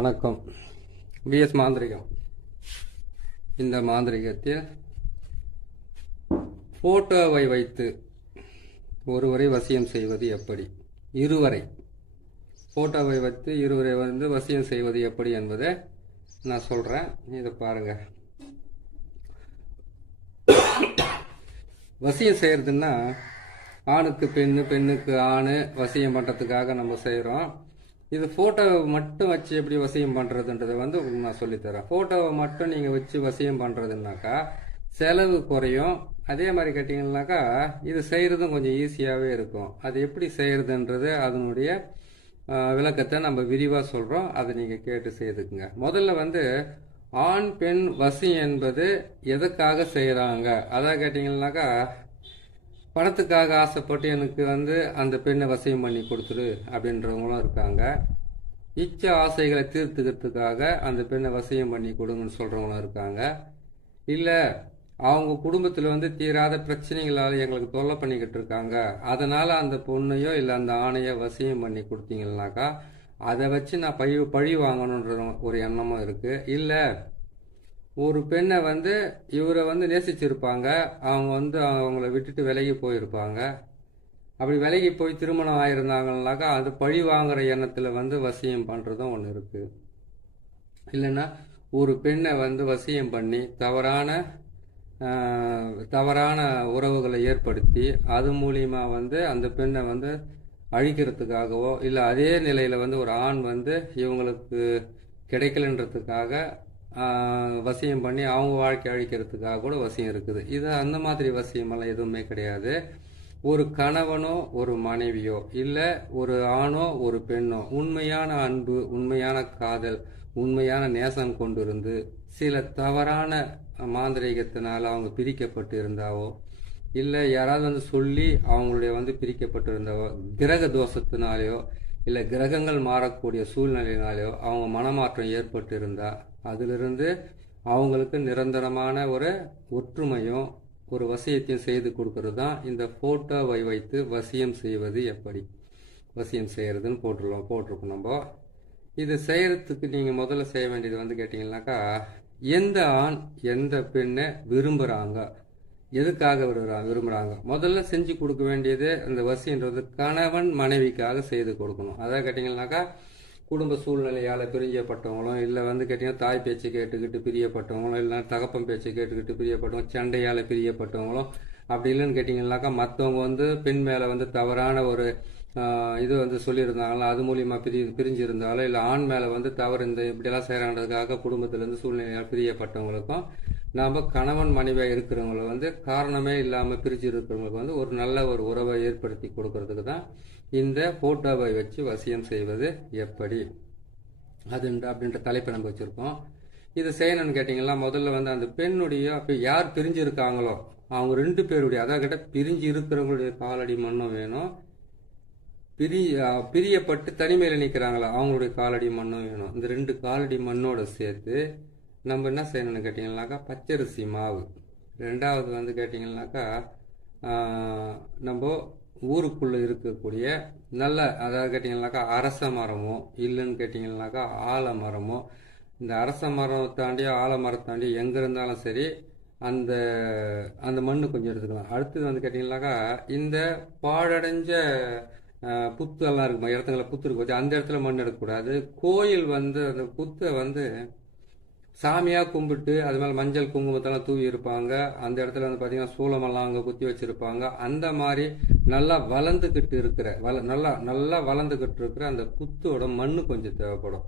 வணக்கம். பிஎஸ் மாந்திரிகம். இந்த மாந்திரிகத்தில் போட்டோவை வைத்து ஒருவரை வசியம் செய்வது எப்படி, இருவரை போட்டோவை வைத்து இருவரை வசியம் செய்வது எப்படி என்பதை நான் சொல்றேன். இதை பாருங்க. வசியம் செய்யறதுன்னா ஆணுக்கு பெண்ணு, பெண்ணுக்கு ஆணு வசியம் பண்றதுக்காக நம்ம செய்யறோம். இது போட்டோவை மட்டும் வச்சு எப்படி வசியம் பண்றதுன்றதை நான் சொல்லித்தரேன். போட்டோவை மட்டும் நீங்க வச்சு வசியம் பண்றதுனாக்கா செலவு குறையும். அதே மாதிரி கேட்டீங்கன்னாக்கா இது செய்யறதும் கொஞ்சம் ஈஸியாவே இருக்கும். அது எப்படி செய்யறதுன்றது அதனுடைய விளக்கத்தை நம்ம விரிவா சொல்றோம். அதை நீங்க கேட்டு செய்துக்குங்க. முதல்ல ஆண் பெண் வசியம் என்பது எதுக்காக செய்யறாங்க, அதான் கேட்டீங்கன்னாக்கா பணத்துக்காக ஆசைப்பட்டு எனக்கு அந்த பெண்ணை வசியம் பண்ணி கொடுத்துரு அப்படின்றவங்களும் இருக்காங்க. இச்ச ஆசைகளை தீர்த்துக்கிறதுக்காக அந்த பெண்ணை வசியம் பண்ணி கொடுங்கன்னு சொல்றவங்களும் இருக்காங்க. இல்லை அவங்க குடும்பத்தில் தீராத பிரச்சனைகளால் எங்களுக்கு தொல்லை பண்ணிக்கிட்டு இருக்காங்க, அதனால அந்த பொண்ணையோ இல்லை அந்த ஆணையோ வசியம் பண்ணி கொடுத்தீங்கன்னாக்கா அதை வச்சு நான் பழி வாங்கணுன்ற ஒரு எண்ணமும் இருக்கு. இல்லை ஒரு பெண்ணை இவரை நேசிச்சிருப்பாங்க, அவங்க அவங்கள விட்டுட்டு விலகி போயிருப்பாங்க. அப்படி விலகி போய் திருமணம் ஆயிருந்தாங்கன்னாக்கா அது பழி வாங்குற எண்ணத்துல வசியம் பண்றதும் ஒன்று இருக்கு. இல்லைன்னா ஒரு பெண்ணை வசியம் பண்ணி தவறான உறவுகளை ஏற்படுத்தி அது மூலியமா அந்த பெண்ணை அழிக்கிறதுக்காகவோ இல்லை அதே நிலையில ஒரு ஆண் இவங்களுக்கு கிடைக்கலன்றதுக்காக வசியம் பண்ணி அவங்க வாழ்க்கை அழிக்கிறதுக்காக கூட வசியம் இருக்குது. இது அந்த மாதிரி வசியமெல்லாம் எதுவுமே கிடையாது. ஒரு கணவனோ ஒரு மனைவியோ இல்லை ஒரு ஆணோ ஒரு பெண்ணோ உண்மையான அன்பு, உண்மையான காதல், உண்மையான நேசம் கொண்டிருந்து சில தவறான மாந்திரீகத்தினால அவங்க பிரிக்கப்பட்டு இருந்தாவோ இல்லை யாராவது சொல்லி அவங்களுடைய பிரிக்கப்பட்டு இருந்தாவோ, கிரக தோஷத்தினாலேயோ இல்லை கிரகங்கள் மாறக்கூடிய சூழ்நிலையினாலேயோ அவங்க மனமாற்றம் ஏற்பட்டு இருந்தா அதிலிருந்து அவங்களுக்கு நிரந்தரமான ஒரு ஒற்றுமையும் ஒரு வசியத்தையும் செய்து கொடுக்கறது தான் இந்த போட்டோவை வைத்து வசியம் செய்வது எப்படி வசியம் செய்யறதுன்னு போட்டிருக்கோம் நம்ம. இது செய்யறதுக்கு நீங்க முதல்ல செய்ய வேண்டியது கேட்டீங்கன்னாக்கா எந்த ஆண் எந்த பெண்ணை விரும்புறாங்க, எதுக்காக விரும்புறாங்க முதல்ல செஞ்சு கொடுக்க வேண்டியது அந்த வசின்றது கணவன் மனைவிக்காக செய்து கொடுக்கணும். அதாவது கேட்டீங்கன்னாக்கா குடும்ப சூழ்நிலையால் பிரியப்பட்டவங்களும் இல்லை கேட்டீங்கன்னா தாய் பேச்சு கேட்டுக்கிட்டு பிரியப்பட்டவங்களும் இல்லை தகப்பன் பேச்சு கேட்டுக்கிட்டு பிரியப்பட்டவங்க, சண்டையால் பிரியப்பட்டவங்களும், அப்படி இல்லைன்னு கேட்டீங்கன்னாக்கா மற்றவங்க பெண் மேலே தவறான ஒரு இது சொல்லியிருந்தாங்களோ அது மூலியமா பிரிஞ்சிருந்தாலும் இல்லை ஆண் மேலே தவறு இப்படியெல்லாம் செய்யறான்றதுக்காக குடும்பத்திலேருந்து சூழ்நிலையால் பிரியப்பட்டவங்களுக்கும் நாம் கணவன் மனைவியாக இருக்கிறவங்கள காரணமே இல்லாமல் பிரிஞ்சு இருக்கிறவங்களுக்கு ஒரு நல்ல ஒரு உறவை ஏற்படுத்தி கொடுக்கறதுக்கு தான் இந்த போட்டோவை வச்சு வசியம் செய்வது எப்படி அப்படின்ற தலைப்பை நம்ம வச்சிருக்கோம். இது செய்யணும்னு கேட்டீங்கன்னா முதல்ல அந்த பெண்ணுடைய யார் பிரிஞ்சு இருக்காங்களோ அவங்க ரெண்டு பேருடைய, அதாவது கிட்ட பிரிஞ்சு இருக்கிறவங்களுடைய காலடி மண்ணும் வேணும், பிரியப்பட்டு தனிமையில் நிற்கிறாங்களா அவங்களுடைய காலடி மண்ணும் வேணும். இந்த ரெண்டு காலடி மண்ணோட சேர்த்து நம்ம என்ன செய்யணும்னு கேட்டிங்கன்னாக்கா பச்சரிசி மாவு, ரெண்டாவது கேட்டிங்கன்னாக்கா நம்ம ஊருக்குள்ளே இருக்கக்கூடிய நல்ல, அதாவது கேட்டிங்கன்னாக்கா அரச மரமோ இல்லைன்னு கேட்டிங்கன்னாக்கா ஆலமரமோ, இந்த அரச மரம் தாண்டியோ ஆலமரத்தாண்டியோ எங்கே இருந்தாலும் சரி அந்த அந்த மண்ணு கொஞ்சம் எடுத்துக்கலாம். அடுத்தது கேட்டிங்கன்னாக்கா இந்த பாழடைஞ்ச புத்து எல்லாம் இருக்குமா இடத்துங்களை புத்து இருக்கு, அந்த இடத்துல மண் எடுக்கக்கூடாது. கோயில் அந்த புத்தை சாமியாக கும்பிட்டு அது மேலே மஞ்சள் குங்குமத்தெல்லாம் தூவி இருப்பாங்க. அந்த இடத்துல பார்த்தீங்கன்னா சூளமெல்லாம் அங்கே குத்தி வச்சிருப்பாங்க. அந்த மாதிரி நல்லா வளர்ந்துக்கிட்டு இருக்கிற நல்லா வளர்ந்துக்கிட்டு இருக்கிற அந்த புத்தோட மண்ணு கொஞ்சம் தேவைப்படும்.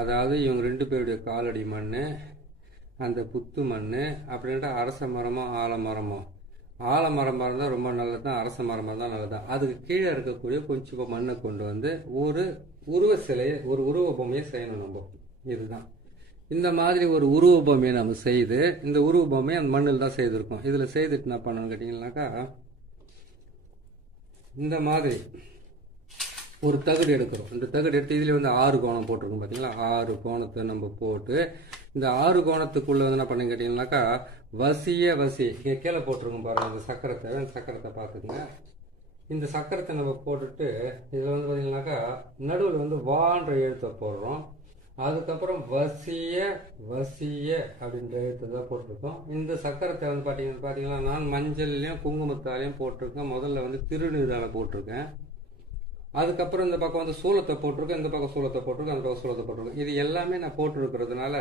அதாவது இவங்க ரெண்டு பேருடைய காலடி மண், அந்த புத்து மண், அப்படின்ட்டு அரச மரமோ ஆலமரமோ, ஆலமரமாக இருந்தால் ரொம்ப நல்லது தான், அரச மரமாக இருந்தால் நல்லது தான். அதுக்கு கீழே இருக்கக்கூடிய கொஞ்சம் மண்ணை கொண்டு ஒரு உருவ சிலையை, ஒரு உருவ பொம்மையை செய்யணும் நம்ம. இதுதான் இந்த மாதிரி ஒரு உருவ பொம்மையை நம்ம செய்து, இந்த உருவ பொம்மையை அந்த மண்ணில் தான் செய்திருக்கோம். இதில் செய்துட்டு என்ன பண்ணணும்னு கேட்டிங்கன்னாக்கா இந்த மாதிரி ஒரு தகடு எடுக்கிறோம். இந்த தகடு எடுத்து இதில் 6 கோணம் போட்டிருக்கோம் பார்த்தீங்களா, 6 கோணத்தை நம்ம போட்டு இந்த 6 கோணத்துக்குள்ளே என்ன பண்ணு கேட்டிங்கன்னாக்கா வசி இங்கே கீழே போட்டிருக்கோம் பாருங்கள். இந்த சக்கரத்தை பார்த்துக்குங்க. இந்த சக்கரத்தை நம்ம போட்டுட்டு இதில் பார்த்தீங்கன்னாக்கா நடுவில் வான்ற எழுத்தை போடுறோம். அதுக்கப்புறம் வசிய வசிய அப்படின்ற எழுத்து தான் போட்டிருக்கோம். இந்த சக்கரத்தை வந்து பார்த்தீங்கன்னா நான் மஞ்சள்லையும் குங்குமத்தாலையும் போட்டிருக்கேன். முதல்ல வந்து திருநீரால போட்டிருக்கேன். அதுக்கப்புறம் இந்த பக்கம் வந்து சூலத்தை போட்டிருக்கேன், இந்த பக்கம் சூலத்தை போட்டிருக்கேன், அந்த பக்கம் சூலத்தை போட்டிருக்கேன். இது எல்லாமே நான் போட்டிருக்கிறதுனால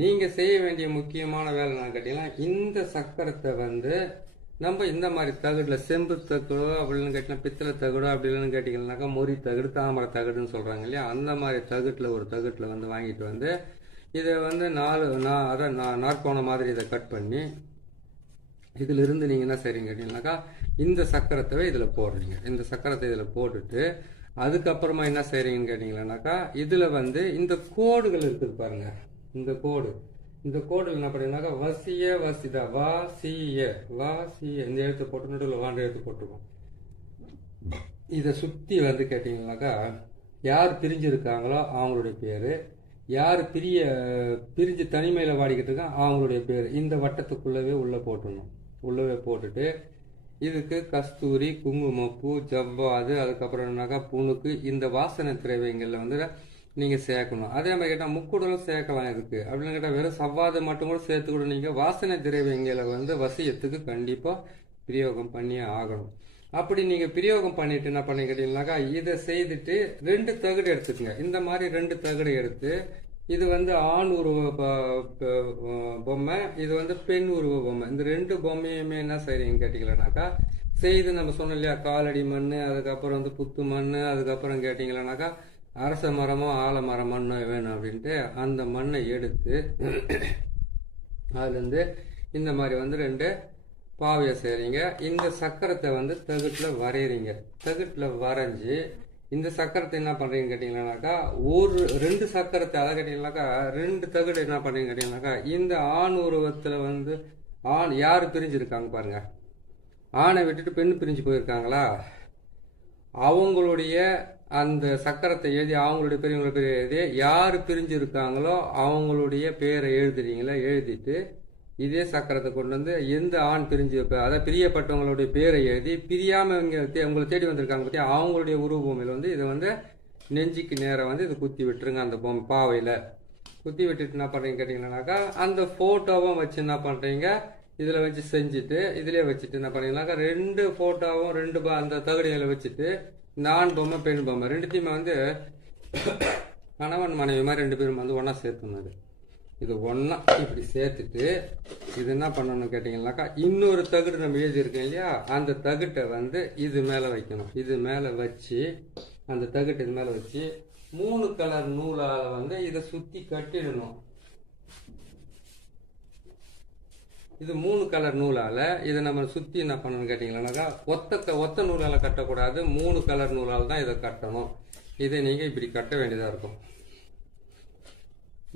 நீங்கள் செய்ய வேண்டிய முக்கியமான வேலை நான் கேட்டீங்கன்னா, இந்த சக்கரத்தை வந்து நம்ம இந்த மாதிரி தகடுல செம்பு தகடோ அப்படின்னு கேட்டிங்கன்னா பித்தளை தகடோ அப்படி இல்லைன்னு கேட்டிங்கன்னாக்கா மொரி தகடு தாமரை தகடுன்னு சொல்கிறாங்க இல்லையா, அந்த மாதிரி தகட்டில் ஒரு தகட்டில் வந்து வாங்கிட்டு வந்து இதை வந்து நாற்கோணம் மாதிரி இதை கட் பண்ணி இதிலிருந்து நீங்கள் என்ன செய்றீங்க கேட்டிங்கனாக்கா இந்த சக்கரத்தை இதில் போடுறீங்க. இந்த சக்கரத்தை இதில் போட்டுட்டு அதுக்கப்புறமா என்ன செய்கிறீங்கன்னு கேட்டிங்கன்னாக்கா இதில் வந்து இந்த கோடுகள் இருக்குது பாருங்க. இந்த கோடு என்ன பண்ணீங்கன்னாக்கா வசிய வசிதா வாசிய வாசிய இந்த எழுத்து போட்டு நடுவில் வாண்ட எழுத்து போட்டுருக்கோம். இதை சுற்றி வந்து கேட்டிங்கனாக்கா யார் பிரிஞ்சிருக்காங்களோ அவங்களுடைய பேர், யார் பிரிஞ்சு தனிமையில் வாடிக்கிட்டு இருக்கா அவங்களுடைய பேர் இந்த வட்டத்துக்குள்ளவே உள்ளவே போட்டுட்டு இதுக்கு கஸ்தூரி, குங்குமப்பூ, ஜவ்வாது, அதுக்கப்புறம்னாக்கா புணுக்கு இந்த வாசனை திரவியங்களில் வந்து நீங்கள் சேர்க்கணும். அதே மாதிரி கேட்டால் முக்குடலும் சேர்க்கலாம் இதுக்கு. அப்படின்னு கேட்டால் வெறும் சவ்வாது மட்டும் கூட சேர்த்து கூட நீங்கள் வாசனை திரவியங்களை வந்து வசியத்துக்கு கண்டிப்பாக பிரயோகம் பண்ணியே ஆகணும். அப்படி நீங்கள் பிரயோகம் பண்ணிட்டு என்ன பண்ணி கேட்டீங்கன்னாக்கா இதை செய்துட்டு 2 தகடு எடுத்துக்கங்க. இந்த மாதிரி 2 தகடு எடுத்து இது வந்து ஆண் உருவ பொம்மை, இது வந்து பெண் உருவ பொம்மை. இந்த 2 பொம்மையுமே என்ன செய்றீங்கன்னு கேட்டீங்கன்னாக்கா செய்து நம்ம சொன்னோம் இல்லையா, காலடி மண், அதுக்கப்புறம் வந்து புத்து மண், அதுக்கப்புறம் கேட்டீங்கன்னாக்கா அரச மரமோ ஆலமரம் மண்ணோ வேணும் அப்படின்ட்டு அந்த மண்ணை எடுத்து அதுலேருந்து இந்த மாதிரி வந்து 2 பாவையை செய்கிறீங்க. இந்த சக்கரத்தை வந்து தகுட்டில் வரைகிறீங்க. தகுட்டில் வரைஞ்சி இந்த சக்கரத்தை என்ன பண்ணுறீங்கன்னு கேட்டிங்கன்னாக்கா 2 சக்கரத்தை அதை கேட்டிங்கனாக்கா 2 தகுடு என்ன பண்ணுறீங்கன்னு கேட்டிங்கனாக்கா இந்த ஆண் உருவத்தில் வந்து ஆண் யார் பிரிஞ்சிருக்காங்க பாருங்க, ஆணை விட்டுட்டு பெண் பிரிஞ்சு போயிருக்காங்களா அவங்களுடைய அந்த சக்கரத்தை எழுதி அவங்களுடைய பெரியவங்களுடைய பேரை எழுதி யார் பிரிஞ்சு இருக்காங்களோ அவங்களுடைய பேரை எழுதுறீங்களா, எழுதிட்டு இதே சக்கரத்தை கொண்டு வந்து எந்த ஆண் பிரிஞ்சு அதாவது பிரியப்பட்டவங்களுடைய பேரை எழுதி பிரியாம உங்களை தேடி வந்திருக்காங்க பற்றி அவங்களுடைய உருவபொம்மையில் வந்து இதை வந்து நெஞ்சுக்கு நேரம் வந்து இதை குத்தி விட்டுருங்க. அந்த பொம்மை பாவையில் குத்தி விட்டுட்டு என்ன பண்ணுறீங்க கேட்டிங்கன்னாக்கா அந்த ஃபோட்டோவும் வச்சு என்ன பண்ணுறீங்க இதில் வச்சு செஞ்சுட்டு இதிலே வச்சுட்டு என்ன பண்ணீங்கன்னாக்கா 2 ஃபோட்டோவும் 2 அந்த தகடிகளை வச்சுட்டு இந்த ஆண் பொம்மை பெண் பொம்மை 2த்தையுமே வந்து கணவன் மனைவி மாதிரி 2 பேரும் வந்து ஒன்றா சேர்த்துனது. இது ஒன்றா இப்படி சேர்த்துட்டு இது என்ன பண்ணணும்னு கேட்டிங்கன்னாக்கா இன்னொரு தகடு நம்ம எழுதியிருக்கோம் இல்லையா, அந்த தகுட்டை வந்து இது மேலே வைக்கணும். இது மேலே வச்சு அந்த தகுட்டை இது மேலே வச்சு 3 கலர் நூலால் வந்து இதை சுற்றி கட்டிடணும். இது 3 கலர் நூலால் இதை நம்ம சுற்றி என்ன பண்ணணும்னு கேட்டிங்கன்னாக்கா ஒத்த நூலால் கட்டக்கூடாது, 3 கலர் நூலால் தான் இதை கட்டணும். இதை நீங்கள் இப்படி கட்ட வேண்டியதாக இருக்கும்.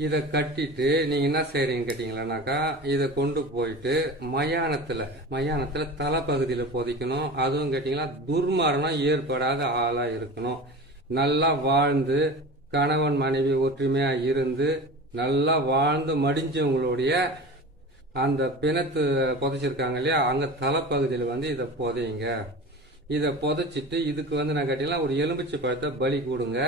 இதை கட்டிட்டு நீங்கள் என்ன செய்கிறீங்கன்னு கேட்டிங்கன்னாக்கா இதை கொண்டு போயிட்டு மயானத்தில் தலைப்பகுதியில் புதைக்கணும். அதுவும் கேட்டிங்கன்னா துர்மரணம் ஏற்படாத ஆளாக இருக்கணும். நல்லா வாழ்ந்து கணவன் மனைவி ஒற்றுமையாக இருந்து நல்லா வாழ்ந்து மடிஞ்சவங்களுடைய அந்த பிணத்து புதைச்சிருக்காங்க இல்லையா அங்கே தலைப்பகுதியில் வந்து இதை புதையுங்க. இதை புதைச்சிட்டு இதுக்கு வந்து நான் கேட்டிங்கன்னா ஒரு எலுமிச்சை பழத்தை பலி கொடுங்க.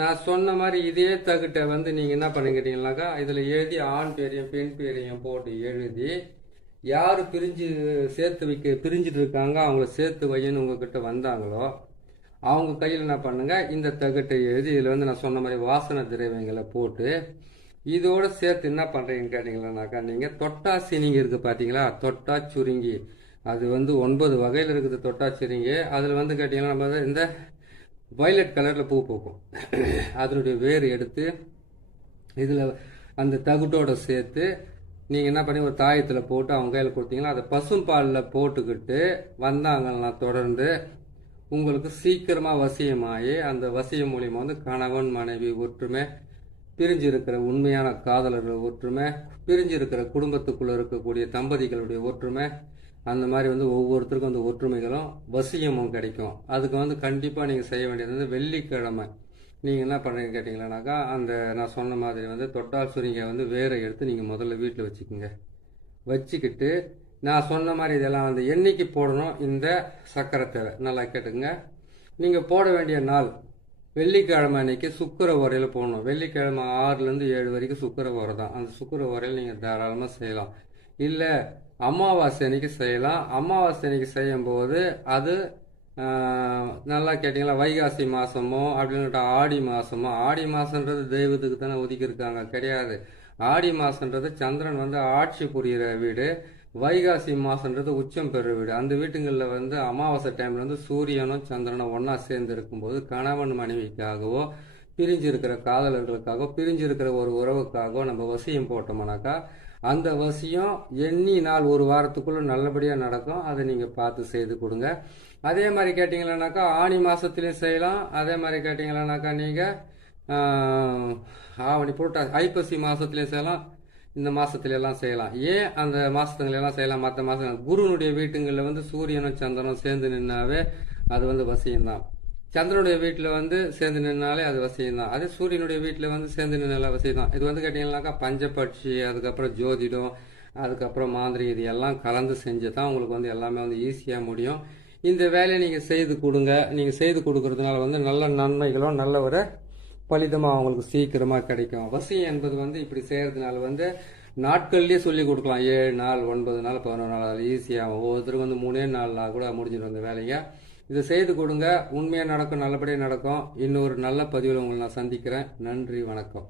நான் சொன்ன மாதிரி இதே தகுட்டை வந்து நீங்கள் என்ன பண்ணி கேட்டிங்கன்னாக்கா இதில் எழுதி ஆண் பேரையும் பெண் பேரையும் போட்டு எழுதி யார் பிரிஞ்சுட்டு இருக்காங்க அவங்கள சேர்த்து வையன்னு உங்ககிட்ட வந்தாங்களோ அவங்க கையில் என்ன பண்ணுங்க இந்த தகுட்டை எழுதி இதில் வந்து நான் சொன்ன மாதிரி வாசனை திரவியங்களை போட்டு இதோட சேர்த்து என்ன பண்ணுறீங்கன்னு கேட்டிங்கன்னாக்கா நீங்கள் தொட்டா சினிங்கி இருக்குது பார்த்தீங்களா, தொட்டா சுருங்கி அது வந்து 9 வகையில் இருக்குது. தொட்டா சுருங்கி அதில் வந்து கேட்டிங்கன்னா நம்ம இந்த வயலட் கலரில் பூ பூக்கும். அதனுடைய வேர் எடுத்து இதில் அந்த தகுட்டோட சேர்த்து நீங்கள் என்ன பண்ணி ஒரு தாயத்தில் போட்டு அவங்க கையில் கொடுத்தீங்கன்னா அதை பசும்பாலில் போட்டுக்கிட்டு வந்தாங்கன்னா தொடர்ந்து உங்களுக்கு சீக்கிரமாக வசியமாகி அந்த வசியம் மூலியமாக வந்து கணவன் மனைவி ஒற்றுமை, பிரிஞ்சு இருக்கிற உண்மையான காதலர்கள் ஒற்றுமை, பிரிஞ்சு இருக்கிற குடும்பத்துக்குள்ளே இருக்கக்கூடிய தம்பதிகளுடைய ஒற்றுமை, அந்த மாதிரி வந்து ஒவ்வொருத்தருக்கும் அந்த ஒற்றுமைகளும் வசியமும் கிடைக்கும். அதுக்கு வந்து கண்டிப்பாக நீங்கள் செய்ய வேண்டியது வந்து வெள்ளிக்கிழமை நீங்கள் என்ன பண்ணுறீங்க கேட்டிங்கன்னாக்கா அந்த நான் சொன்ன மாதிரி வந்து தொட்டால் சுருங்க வந்து வேரை எடுத்து நீங்கள் முதல்ல வீட்டில் வச்சுக்கோங்க. வச்சுக்கிட்டு நான் சொன்ன மாதிரி இதெல்லாம் வந்து என்னைக்கு போடணும் இந்த சக்கரை தேவை நல்லா கேட்டுங்க. நீங்கள் போட வேண்டிய நாள் வெள்ளிக்கிழமை அன்னைக்கு சுக்கிர உரையில் போடணும். வெள்ளிக்கிழமை 6லேருந்து 7 வரைக்கும் சுக்கிர உரை தான். அந்த சுக்கிர உரையில் நீங்கள் தாராளமாக செய்யலாம். இல்லை அமாவாசை அன்னைக்கு செய்யலாம். அமாவாசை அன்னைக்கு செய்யும்போது அது நல்லா கேட்டிங்களா, வைகாசி மாதமோ அப்படின்னுட்டு ஆடி மாதமோ. ஆடி மாதன்றது தெய்வத்துக்கு தானே ஒதுக்கியிருக்காங்க, கிடையாது. ஆடி மாதன்றது சந்திரன் வந்து ஆட்சி புரிகிற வீடு. வைகாசி மாதன்றது உச்சம் பெறுற வீடு. அந்த வீட்டுங்களில் வந்து அமாவாசை டைமில் வந்து சூரியனும் சந்திரனும் ஒன்றா சேர்ந்து இருக்கும்போது கணவன் மனைவிக்காகவோ பிரிஞ்சு இருக்கிற காதலர்களுக்காகவோ பிரிஞ்சு இருக்கிற ஒரு உறவுக்காகவோ நம்ம வசியம் போட்டோம்னாக்கா அந்த வசியம் எண்ணி நாள் ஒரு வாரத்துக்குள்ளே நல்லபடியாக நடக்கும். அதை நீங்கள் பார்த்து செய்து கொடுங்க. அதே மாதிரி கேட்டிங்களானாக்கா ஆனி மாதத்துலேயும் செய்யலாம். அதே மாதிரி கேட்டிங்களானாக்கா நீங்கள் ஆவணி புரட்டாசி ஐப்பசி மாதத்துலேயும் செய்யலாம். இந்த மாதத்துல எல்லாம் செய்யலாம். ஏன் அந்த மாதத்துங்களெல்லாம் செய்யலாம்? மற்ற மாதம் குருனுடைய வீட்டுங்களில் வந்து சூரியனும் சந்திரனும் சேர்ந்து நின்னாவே அது வந்து வசியம்தான். சந்திரனுடைய வீட்டில் வந்து சேர்ந்து நின்னாலே அது வசியம்தான். அதே சூரியனுடைய வீட்டில் வந்து சேர்ந்து நின்னால வசியம் தான். இது வந்து கேட்டிங்கன்னாக்கா பஞ்சபட்சி, அதுக்கப்புறம் ஜோதிடம், அதுக்கப்புறம் மாந்திரிகம், இது எல்லாம் கலந்து செஞ்சு தான் உங்களுக்கு வந்து எல்லாமே வந்து ஈஸியாக முடியும். இந்த வேலையை நீங்கள் செய்து கொடுங்க. நீங்கள் செய்து கொடுக்கறதுனால வந்து நல்ல நன்மைகளும் நல்ல ஒரு பலிதமாக அவங்களுக்கு சீக்கிரமாக கிடைக்கும். வசியம் என்பது வந்து இப்படி செய்கிறதுனால வந்து நாட்கள்லேயே சொல்லி கொடுக்கலாம். 7 நாள், 9 நாள், 11 நாள், அது ஈஸியாக ஒவ்வொருத்தருக்கும் வந்து 3 நாளில் கூட முடிஞ்சிடும் அந்த வேலையை. இதை செய்து கொடுங்க. உண்மையாக நடக்கும், நல்லபடியாக நடக்கும். இன்னொரு நல்ல பதிவில் உங்களை நான் சந்திக்கிறேன். நன்றி, வணக்கம்.